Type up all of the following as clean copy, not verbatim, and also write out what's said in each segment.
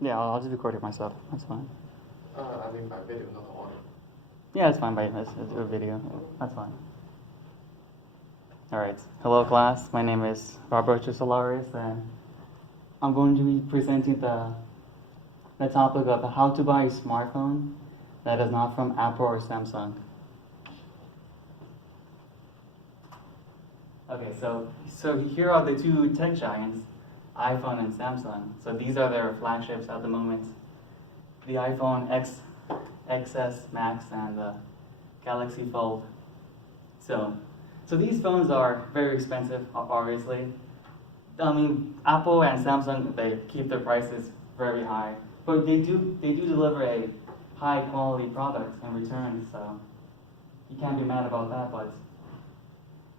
Yeah, I'll just record it myself. That's fine. I mean by video, not audio. Yeah, it's fine by this. It's a video. That's fine. All right. Hello, class. My name is Roberto Solares, and I'm going to be presenting the topic of how to buy a smartphone that is not from Apple or Samsung. Okay, so here are the two tech giants, iPhone and Samsung. So these are their flagships at the moment. The iPhone XS Max and the Galaxy Fold. So these phones are very expensive, obviously. I mean, Apple and Samsung, they keep their prices very high, but they do deliver a high quality product in return. So you can't be mad about that. But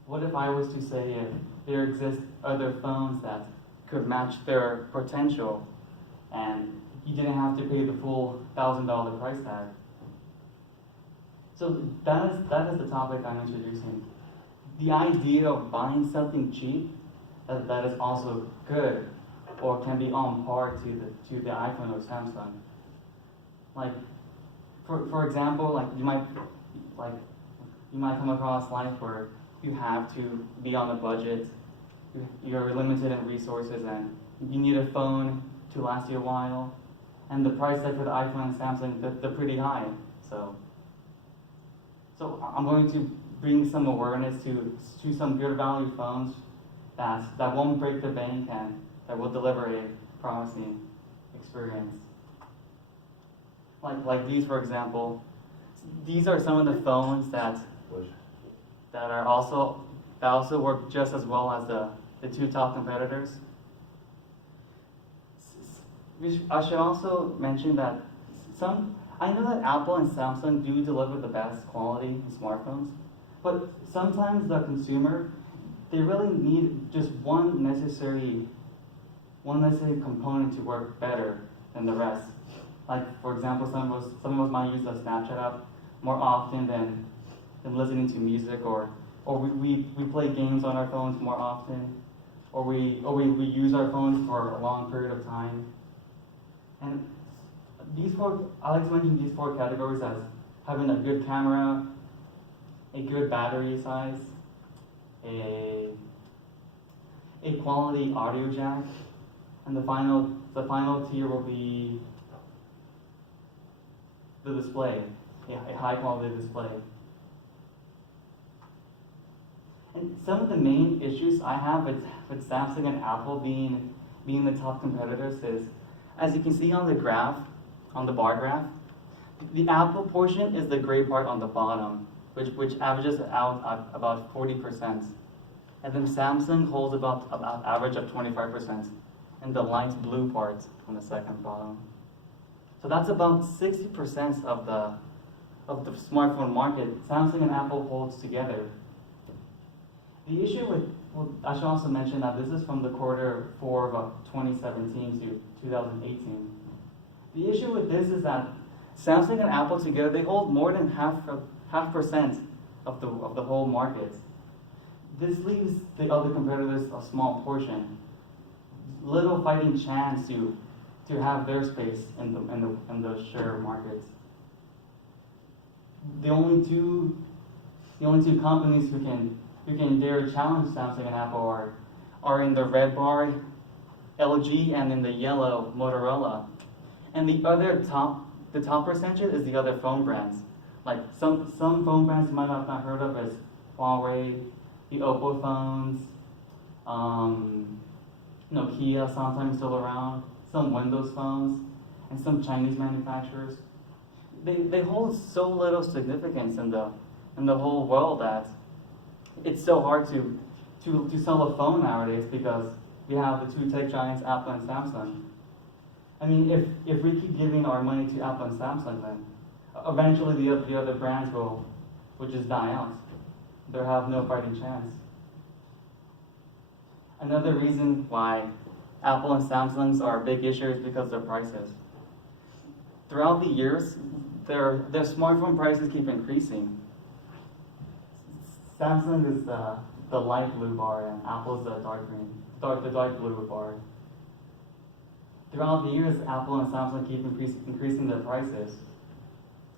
what if I was to say if there exist other phones that could match their potential, and you didn't have to pay the full $1,000 price tag? So that is the topic I'm introducing. The idea of buying something cheap that is also good or can be on par to the iPhone or Samsung. Like for example, you might come across life where you have to be on a budget, you're limited in resources, and you need a phone to last you a while, and the price tag for the iPhone and Samsung, they're pretty high. So I'm going to bring some awareness to some good value phones that won't break the bank and that will deliver a promising experience. Like these, for example. These are some of the phones that also work just as well as the two top competitors. I should also mention that I know that Apple and Samsung do deliver the best quality in smartphones, but sometimes the consumer, they really need just one necessary component to work better than the rest. Like, for example, some of us might use the Snapchat app more often than listening to music, or we play games on our phones more often, or we use our phones for a long period of time. And I like to mention these four categories as having a good camera, a good battery size, a quality audio jack, and the final tier will be the display, a high quality display. And some of the main issues I have with Samsung and Apple being the top competitors is, as you can see on the graph, on the bar graph, the Apple portion is the gray part on the bottom, which averages out at about 40%. And then Samsung holds about average of 25%, and the light blue part on the second bottom. So that's about 60% of the smartphone market. Samsung and Apple holds together. The issue I should also mention that this is from the quarter 4 of 2017 to 2018. The issue with this is that Samsung and Apple together, they hold more than half percent of the whole market. This leaves the other competitors a small portion, little fighting chance to have their space in the share markets. The only two companies who can dare challenge Samsung and Apple are in the red bar, LG, and in the yellow, Motorola. And the top percentage is the other phone brands. Like some phone brands you might have not heard of as Huawei, the Oppo phones, Nokia sometimes still around, some Windows phones, and some Chinese manufacturers. They hold so little significance in the whole world that it's so hard to sell a phone nowadays because we have the two tech giants, Apple and Samsung. I mean, if we keep giving our money to Apple and Samsung, then eventually the other brands will just die out. They'll have no fighting chance. Another reason why Apple and Samsung's are a big issue is because of their prices. Throughout the years, their smartphone prices keep increasing. Samsung is the light blue bar, and Apple's the dark blue bar. throughout the years, Apple and Samsung keep increasing their prices.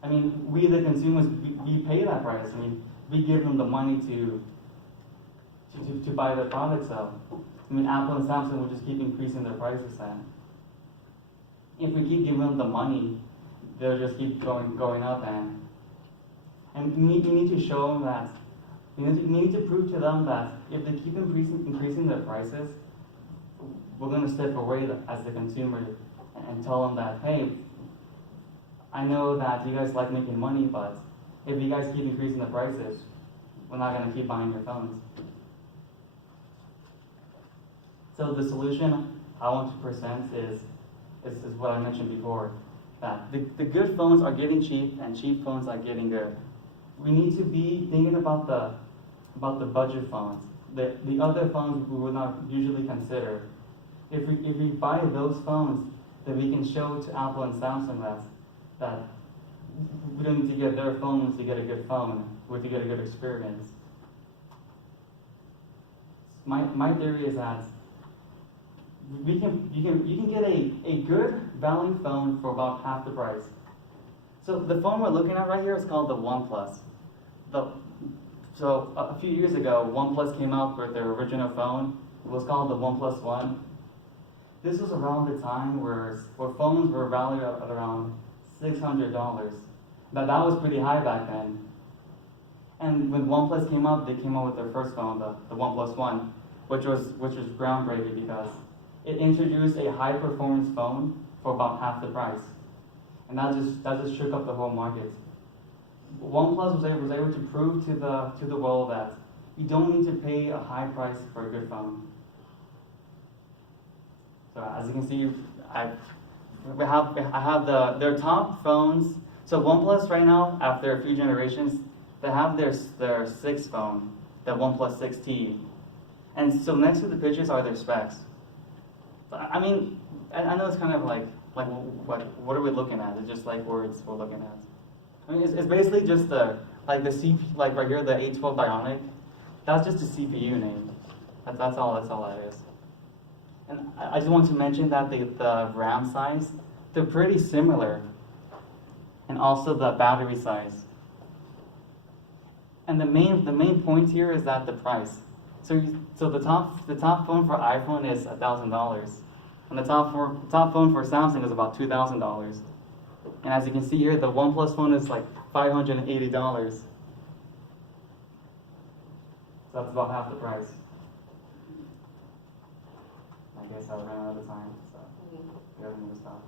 I mean, we the consumers, we pay that price. I mean, we give them the money to buy their products. So, I mean, Apple and Samsung will just keep increasing their prices then. If we keep giving them the money, they'll just keep going up, and you need to show them that, you need to prove to them that if they keep increasing their prices, we're going to step away as the consumer and tell them that, hey, I know that you guys like making money, but if you guys keep increasing the prices, we're not going to keep buying your phones. So the solution I want to present is what I mentioned before, that the good phones are getting cheap and cheap phones are getting good. We need to be thinking about the budget phones, the other phones we would not usually consider. If we buy those phones, then we can show to Apple and Samsung that we don't need to get their phones to get a good phone, or to get a good experience. My theory is that you can get a good value phone for about half the price. So the phone we're looking at right here is called the OnePlus. So a few years ago, OnePlus came out with their original phone. It was called the OnePlus One. This was around the time where phones were valued at around $600. That was pretty high back then. And when OnePlus came out, they came out with their first phone, the OnePlus One, which was groundbreaking because it introduced a high performance phone for about half the price. And that just shook up the whole market. OnePlus was able to prove to the world that you don't need to pay a high price for a good phone. So as you can see, I have their top phones. So OnePlus right now, after a few generations, they have their sixth phone, the OnePlus 6T. And so next to the pictures are their specs. I mean, I know it's kind of like what are we looking at? It's just like words we're looking at. I mean, it's basically just like right here, the A12 Bionic. That's just a CPU name. That's all that is. And I just want to mention that the RAM size, they're pretty similar, and also the battery size. And the main point here is that the price. So the top phone for iPhone is $1,000, and the top phone for Samsung is about $2,000. And as you can see here, the OnePlus phone is like $580. So that's about half the price. I guess I ran out of time, so we have to stop.